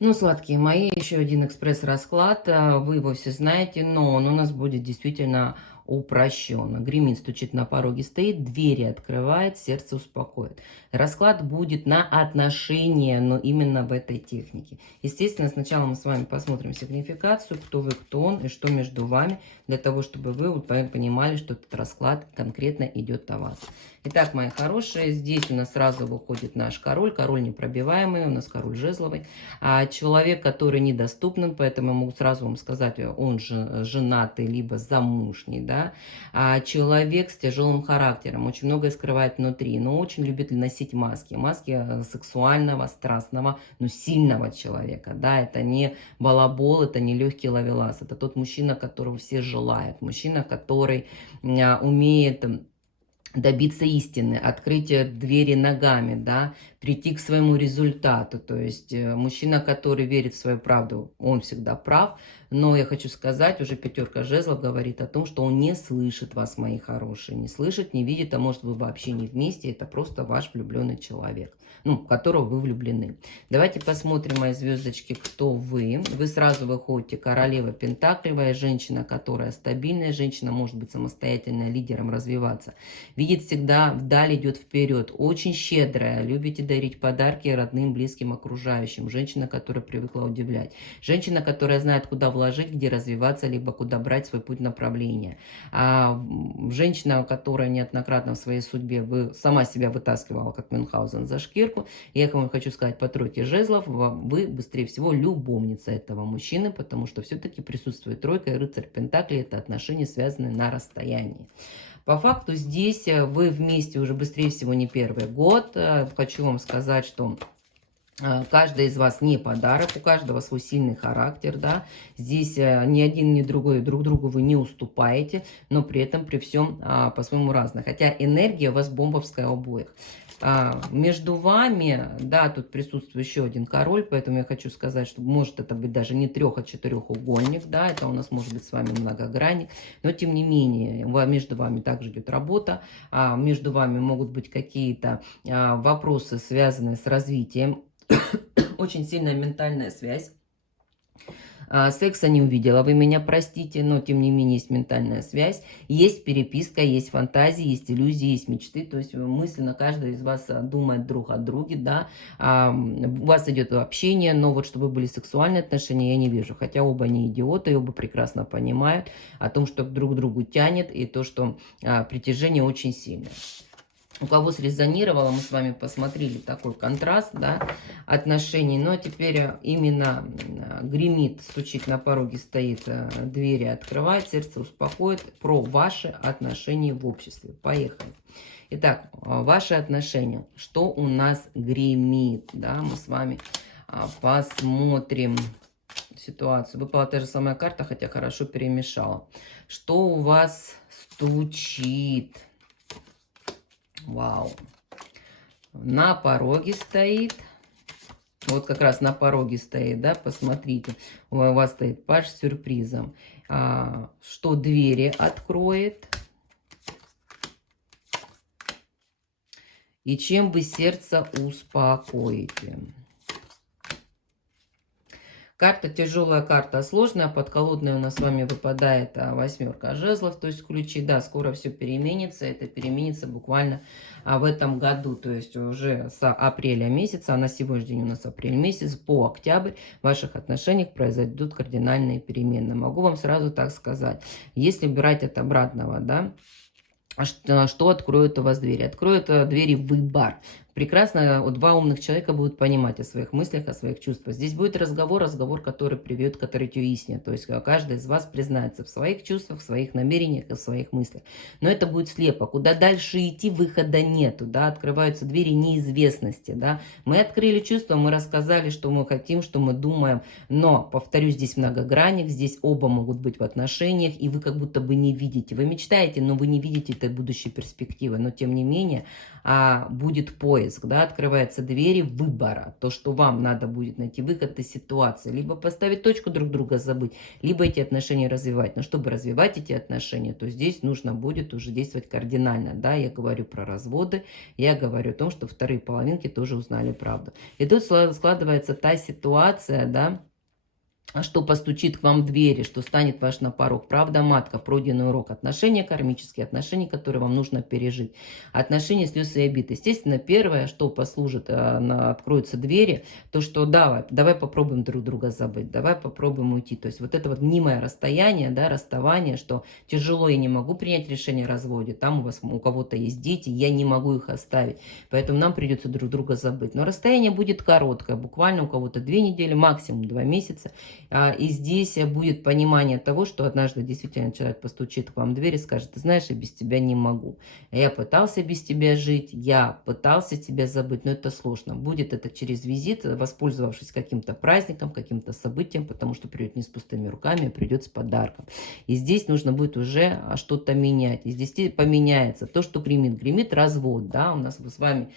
Ну, сладкие мои, еще один экспресс-расклад. Вы его все знаете, но он у нас будет действительно упрощен. Гремит, стучит на пороге, стоит, двери открывает, сердце успокоит. Расклад будет на отношения, но именно в этой технике. Естественно, сначала мы с вами посмотрим сигнификацию, кто вы, кто он и что между вами, для того, чтобы вы понимали, что этот расклад конкретно идет о вас. Итак, мои хорошие, здесь у нас сразу выходит наш король непробиваемый, у нас король жезловый. Человек, который недоступен, поэтому я могу сразу вам сказать, он же женатый, либо замужний, да. Человек с тяжелым характером, очень многое скрывает внутри, но очень любит носить маски. Маски сексуального, страстного, но сильного человека, да. Это не балабол, это не легкий ловелас, это тот мужчина, которого все желают, мужчина, который умеет добиться истины, открыть двери ногами, да, прийти к своему результату. То есть мужчина, который верит в свою правду, он всегда прав. Но я хочу сказать, уже пятерка жезлов говорит о том, что он не слышит вас, мои хорошие. Не слышит, не видит, а может вы вообще не вместе. Это просто ваш влюбленный человек, ну, в которого вы влюблены. Давайте посмотрим, мои звездочки, кто вы. Вы сразу выходите королева пентаклевая, женщина, которая стабильная, женщина может быть самостоятельная, лидером развиваться. Видит всегда вдаль, идет вперед. Очень щедрая, любите дарить подарки родным, близким, окружающим. Женщина, которая привыкла удивлять. Женщина, которая знает, куда вложить, где развиваться, либо куда брать свой путь направления. Женщина, которая неоднократно в своей судьбе сама себя вытаскивала, как Мюнхгаузен, за шкирку. Я вам хочу сказать, по тройке жезлов, вы быстрее всего любовница этого мужчины, потому что все-таки присутствует тройка и рыцарь пентаклей. Это отношения, связанные на расстоянии. По факту здесь вы вместе уже быстрее всего не первый год. Хочу вам сказать, что каждый из вас не подарок, у каждого свой сильный характер, да. Здесь ни один, ни другой друг другу вы не уступаете, но при этом при всем по-своему разно. Хотя энергия у вас бомбовская обоих. Между вами, да, тут присутствует еще один король, поэтому я хочу сказать, что может это быть даже не трех, а четырехугольник, да, это у нас может быть с вами многогранник, но тем не менее между вами также идет работа, между вами могут быть какие-то вопросы, связанные с развитием, очень сильная ментальная связь. Секса не увидела, вы меня простите, но тем не менее есть ментальная связь, есть переписка, есть фантазии, есть иллюзии, есть мечты, то есть мысленно каждый из вас думает друг о друге, да, у вас идет общение, но вот чтобы были сексуальные отношения, я не вижу, хотя оба не идиоты, оба прекрасно понимают о том, что друг к другу тянет, и то, что притяжение очень сильное. У кого срезонировало, мы с вами посмотрели такой контраст, да, отношений. Но теперь именно гремит, стучит на пороге, стоит, двери открывает, сердце успокоит, про ваши отношения в обществе. Поехали. Итак, ваши отношения. Что у нас гремит? Да, мы с вами посмотрим ситуацию. Выпала та же самая карта, хотя хорошо перемешала. Что у вас стучит? Вау. На пороге стоит. Вот как раз на пороге стоит, да, посмотрите. У вас стоит паж с сюрпризом. Что двери откроет. И чем вы сердце успокоите. Карта тяжелая, карта сложная, подколодная у нас с вами выпадает восьмерка жезлов, то есть ключи, да, скоро все переменится, это переменится буквально в этом году, то есть уже с апреля месяца, а на сегодняшний день у нас апрель месяц, по октябрь в ваших отношениях произойдут кардинальные перемены. Могу вам сразу так сказать, если брать от обратного, да, что откроют у вас двери? Откроют двери выбор. Прекрасно, два умных человека будут понимать о своих мыслях, о своих чувствах. Здесь будет разговор, который приведет к открытию истины. То есть каждый из вас признается в своих чувствах, в своих намерениях и в своих мыслях. Но это будет слепо. Куда дальше идти, выхода нету. Да? Открываются двери неизвестности. Да? Мы открыли чувства, мы рассказали, что мы хотим, что мы думаем. Но, повторюсь, здесь многогранник, здесь оба могут быть в отношениях, и вы как будто бы не видите. Вы мечтаете, но вы не видите этой будущей перспективы. Но, тем не менее, будет поиск. поиск, да, открываются двери выбора, то, что вам надо будет найти выход из ситуации, либо поставить точку, друг друга забыть, либо эти отношения развивать. Но чтобы развивать эти отношения, то здесь нужно будет уже действовать кардинально, да, я говорю про разводы, я говорю о том, что вторые половинки тоже узнали правду. И тут складывается та ситуация, да, что постучит к вам в двери, что станет ваш на порог. Правда, матка, пройденный урок. Отношения кармические, отношения, которые вам нужно пережить. Отношения, слез и обид. Естественно, первое, что послужит, откроются двери, то, что давай попробуем друг друга забыть, давай попробуем уйти. То есть вот это вот мнимое расстояние, да, расставание, что тяжело, я не могу принять решение о разводе, там у кого-то есть дети, я не могу их оставить, поэтому нам придется друг друга забыть. Но расстояние будет короткое, буквально у кого-то 2 недели, максимум 2 месяца. И здесь будет понимание того, что однажды действительно человек постучит к вам в дверь и скажет: ты знаешь, я без тебя не могу. Я пытался без тебя жить, я пытался тебя забыть, но это сложно. Будет это через визит, воспользовавшись каким-то праздником, каким-то событием, потому что придет не с пустыми руками, а придет с подарком. И здесь нужно будет уже что-то менять. И здесь поменяется то, что гремит. Гремит развод, да, у нас с вами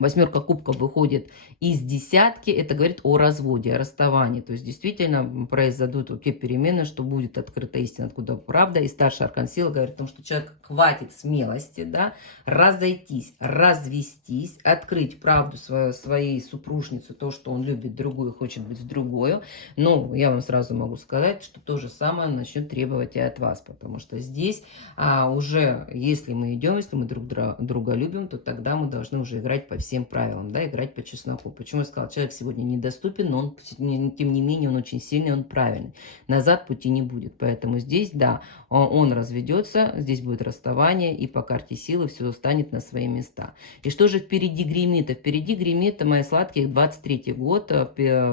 восьмерка кубков выходит из десятки, это говорит о разводе, о расставании. То есть действительно произойдут те перемены, что будет открыта истина, откуда правда. И старший аркан силы говорит о том, что человек хватит смелости, да, разойтись, развестись, открыть правду своей супружнице, то, что он любит другую, хочет быть с другой. Но я вам сразу могу сказать, что то же самое он начнет требовать и от вас, потому что здесь уже, если мы идем, если мы друг друга любим, то тогда мы должны уже играть по всем правилам, да, играть по чесноку. Почему я сказала, человек сегодня недоступен, но он, тем не менее, он очень сильный, он правильный. Назад пути не будет. Поэтому здесь, да, он разведется, здесь будет расставание, и по карте силы все станет на свои места. И что же впереди гремит? Впереди гремит, мои сладкие, 23-й год,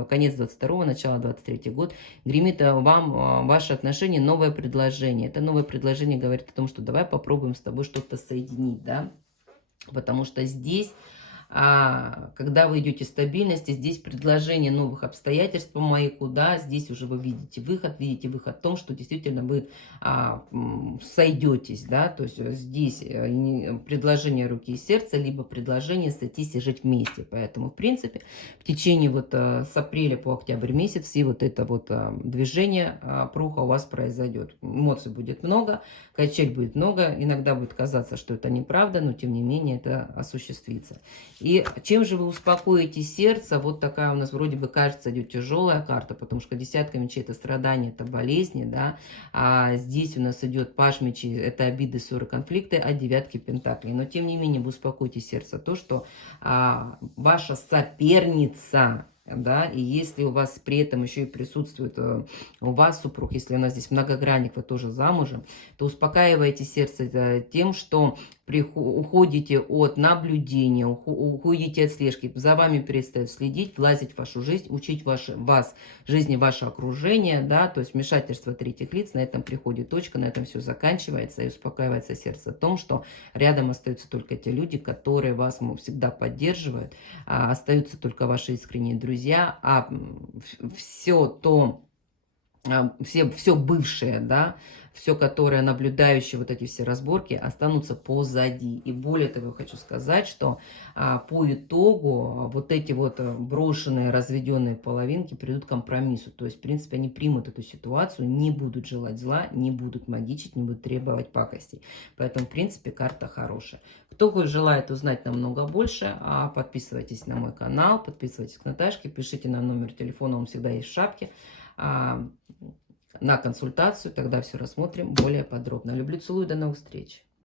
конец 22-го, начало 23-й год. Гремит вам ваши отношения, новое предложение. Это новое предложение говорит о том, что давай попробуем с тобой что-то соединить, да, потому что здесь когда вы идете стабильности, здесь предложение новых обстоятельств по маяку, да, здесь уже вы видите выход в том, что действительно вы сойдетесь, да, то есть здесь предложение руки и сердца, либо предложение сойтись и жить вместе. Поэтому, в принципе, в течение вот с апреля по октябрь месяц все вот это вот движение пруха у вас произойдет. Эмоций будет много, качель будет много, иногда будет казаться, что это неправда, но тем не менее это осуществится. И чем же вы успокоите сердце? Вот такая у нас вроде бы кажется идет тяжелая карта, потому что десятка мечей — это страдания, это болезни, да. А здесь у нас идет паж мечей, это обиды, ссоры, конфликты, а девятки пентаклей. Но тем не менее вы успокоите сердце то, что ваша соперница, да, и если у вас при этом еще и присутствует у вас супруг, если у нас здесь многогранник, вы тоже замужем, то успокаивайте сердце тем, что уходите от наблюдения, уходите от слежки, за вами перестают следить, влазить в вашу жизнь, учить вас жизни, ваше окружение, да, то есть вмешательство третьих лиц, на этом приходит точка, на этом все заканчивается, и успокаивается сердце о том, что рядом остаются только те люди, которые вас всегда поддерживают, остаются только ваши искренние друзья, а все то, все бывшее, да, все, которое наблюдающее вот эти все разборки, останутся позади. И более того, хочу сказать, что по итогу вот эти вот брошенные, разведенные половинки придут к компромиссу. То есть, в принципе, они примут эту ситуацию, не будут желать зла, не будут магичить, не будут требовать пакостей. Поэтому, в принципе, карта хорошая. Кто желает узнать намного больше, подписывайтесь на мой канал, подписывайтесь к Наташке, пишите на номер телефона, он всегда есть в шапке, на консультацию, тогда все рассмотрим более подробно. Люблю, целую, до новых встреч.